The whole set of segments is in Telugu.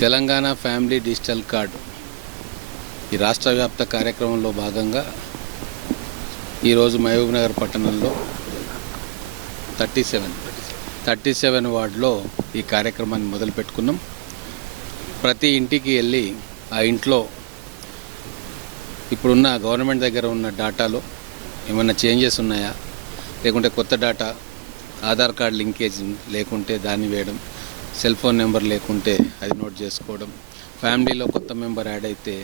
తెలంగాణ ఫ్యామిలీ డిజిటల్ కార్డు ఈ రాష్ట్ర వ్యాప్త కార్యక్రమంలో భాగంగా ఈరోజు మహబూబ్ నగర్ పట్టణంలో థర్టీ సెవెన్ థర్టీ సెవెన్ వార్డులో ఈ కార్యక్రమాన్ని మొదలుపెట్టుకున్నాం ప్రతి ఇంటికి వెళ్ళి ఆ ఇంట్లో ఇప్పుడున్న గవర్నమెంట్ దగ్గర ఉన్న డాటాలో ఏమైనా చేంజెస్ ఉన్నాయా లేకుంటే కొత్త డాటా ఆధార్ కార్డ్ లింకేజ్ లేకుంటే దాన్ని వేయడం సెల్ ఫోన్ నెంబర్ లేకుంటే అది నోట్ చేసుకోవడం ఫ్యామిలీలో కొత్త మెంబర్ యాడ్ అయితే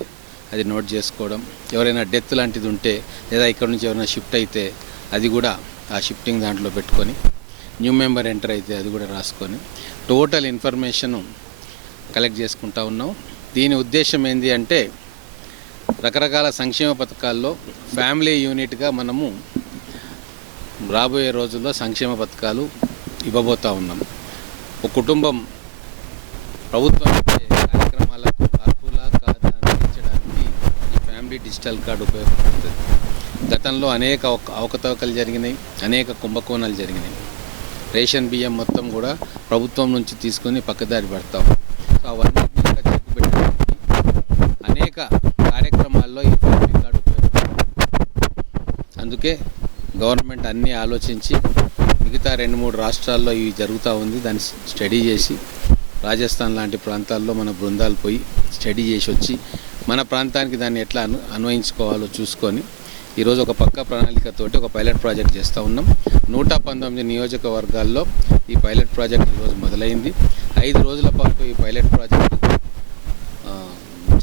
అది నోట్ చేసుకోవడం ఎవరైనా డెత్ లాంటిది ఉంటే లేదా ఇక్కడ నుంచి ఎవరైనా షిఫ్ట్ అయితే అది కూడా ఆ షిఫ్టింగ్ దాంట్లో పెట్టుకొని న్యూ మెంబర్ ఎంటర్ అయితే అది కూడా రాసుకొని టోటల్ ఇన్ఫర్మేషను కలెక్ట్ చేసుకుంటా ఉన్నాం దీని ఉద్దేశం ఏంటి అంటే రకరకాల సంక్షేమ పథకాల్లో ఫ్యామిలీ యూనిట్గా మనము రాబోయే రోజుల్లో సంక్షేమ పథకాలు ఇవ్వబోతూ ఉన్నాం ఒక కుటుంబం ప్రభుత్వం కార్యక్రమాలకు అర్హులా కాదా అందించడానికి ఈ ఫ్యామిలీ డిజిటల్ కార్డు ఉపయోగపడుతుంది గతంలో అనేక అవకతవకలు జరిగినాయి అనేక కుంభకోణాలు జరిగినాయి రేషన్ బియ్యం మొత్తం కూడా ప్రభుత్వం నుంచి తీసుకొని పక్కదారి పెడతాం అందుకే గవర్నమెంట్ అన్నీ ఆలోచించి మిగతా రెండు మూడు రాష్ట్రాల్లో ఇవి జరుగుతూ ఉంది దాన్ని స్టడీ చేసి రాజస్థాన్ లాంటి ప్రాంతాల్లో మన బృందాలు పోయి స్టడీ చేసి వచ్చి మన ప్రాంతానికి దాన్ని ఎట్లా అను అన్వయించుకోవాలో చూసుకొని ఈరోజు ఒక పక్క ప్రణాళికతోటి ఒక పైలట్ ప్రాజెక్ట్ చేస్తూ ఉన్నాం నూట పంతొమ్మిది నియోజకవర్గాల్లో ఈ పైలట్ ప్రాజెక్ట్ ఈరోజు మొదలైంది ఐదు రోజుల పాటు ఈ పైలట్ ప్రాజెక్ట్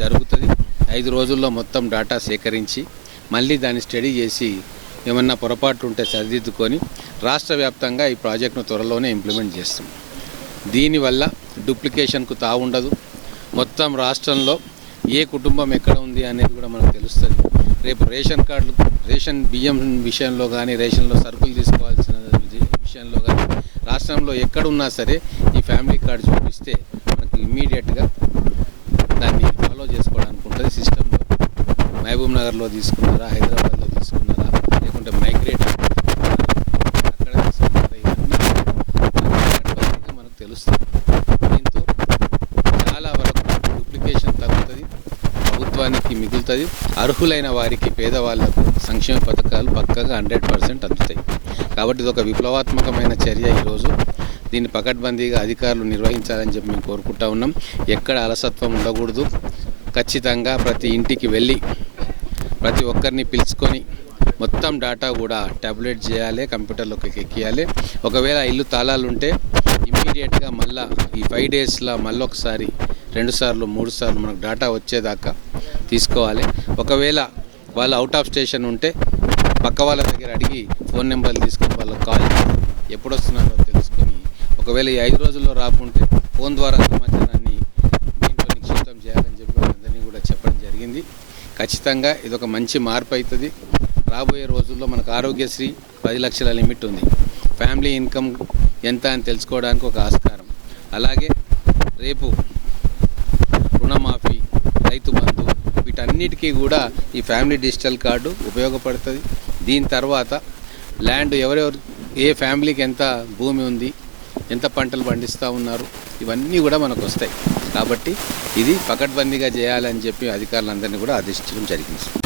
జరుగుతుంది ఐదు రోజుల్లో మొత్తం డాటా సేకరించి మళ్ళీ దాన్ని స్టడీ చేసి ఏమన్నా పొరపాట్లు ఉంటే సరిదిద్దుకొని రాష్ట్ర వ్యాప్తంగా ఈ ప్రాజెక్టును త్వరలోనే ఇంప్లిమెంట్ చేస్తాం దీనివల్ల డూప్లికేషన్కు తావుండదు మొత్తం రాష్ట్రంలో ఏ కుటుంబం ఎక్కడ ఉంది అనేది కూడా మనకు తెలుస్తుంది రేపు రేషన్ కార్డులు రేషన్ బియ్యం విషయంలో కానీ రేషన్లో సరుకులు తీసుకోవాల్సిన విషయంలో కానీ రాష్ట్రంలో ఎక్కడున్నా సరే ఈ ఫ్యామిలీ కార్డు చూపిస్తే మనకు ఇమ్మీడియట్గా మహబూబ్నగర్లో తీసుకున్నారా హైదరాబాద్లో తీసుకున్నారా లేకుంటే మైగ్రేట్ అక్కడ తీసుకున్నారా ఇవన్నీ మనకు తెలుస్తుంది దీంతో చాలా వరకు డూప్లికేషన్ తగ్గుతుంది ప్రభుత్వానికి మిగులుతుంది అర్హులైన వారికి పేదవాళ్లకు సంక్షేమ పథకాలు పక్కగా హండ్రెడ్ పర్సెంట్ అందుతాయి కాబట్టి ఇది ఒక విప్లవాత్మకమైన చర్య ఈరోజు దీన్ని పకడ్బందీగా అధికారులు నిర్వహించాలని చెప్పి మేము కోరుకుంటా ఉన్నాం ఎక్కడ అలసత్వం ఉండకూడదు ఖచ్చితంగా ప్రతి ఇంటికి వెళ్ళి ప్రతి ఒక్కరిని పిలుచుకొని మొత్తం డాటా కూడా ట్యాబ్లెట్ చేయాలి కంప్యూటర్లోకి ఎక్కియాలి ఒకవేళ ఇల్లు తాళాలు ఉంటే ఇమీడియట్గా మళ్ళా ఈ ఫైవ్ డేస్లో మళ్ళీ ఒకసారి రెండు సార్లు మూడు సార్లు మనకు డాటా వచ్చేదాకా తీసుకోవాలి ఒకవేళ వాళ్ళు అవుట్ ఆఫ్ స్టేషన్ ఉంటే పక్క వాళ్ళ దగ్గర అడిగి ఫోన్ నెంబర్లు తీసుకొని వాళ్ళకి కాల్ ఎప్పుడు వస్తున్నారో తెలుసుకొని ఒకవేళ ఈ ఐదు రోజుల్లో రాకుంటే ఫోన్ ద్వారా సమాచారం ఖచ్చితంగా ఇది ఒక మంచి మార్పు అవుతుంది రాబోయే రోజుల్లో మనకు ఆరోగ్యశ్రీ పది లక్షల లిమిట్ ఉంది ఫ్యామిలీ ఇన్కమ్ ఎంత అని తెలుసుకోవడానికి ఒక ఆస్కారం అలాగే రేపు రుణమాఫీ రైతు బంధు వీటన్నిటికీ కూడా ఈ ఫ్యామిలీ డిజిటల్ కార్డు ఉపయోగపడుతుంది దీని తర్వాత ల్యాండ్ ఎవరెవరు ఏ ఫ్యామిలీకి ఎంత భూమి ఉంది ఎంత పంటలు పండిస్తూ ఉన్నారు ఇవన్నీ కూడా మనకు వస్తాయి కాబట్టి ఇది పకడ్బందీగా చేయాలని చెప్పి అధికారులందరినీ కూడా ఆదేశించడం జరిగింది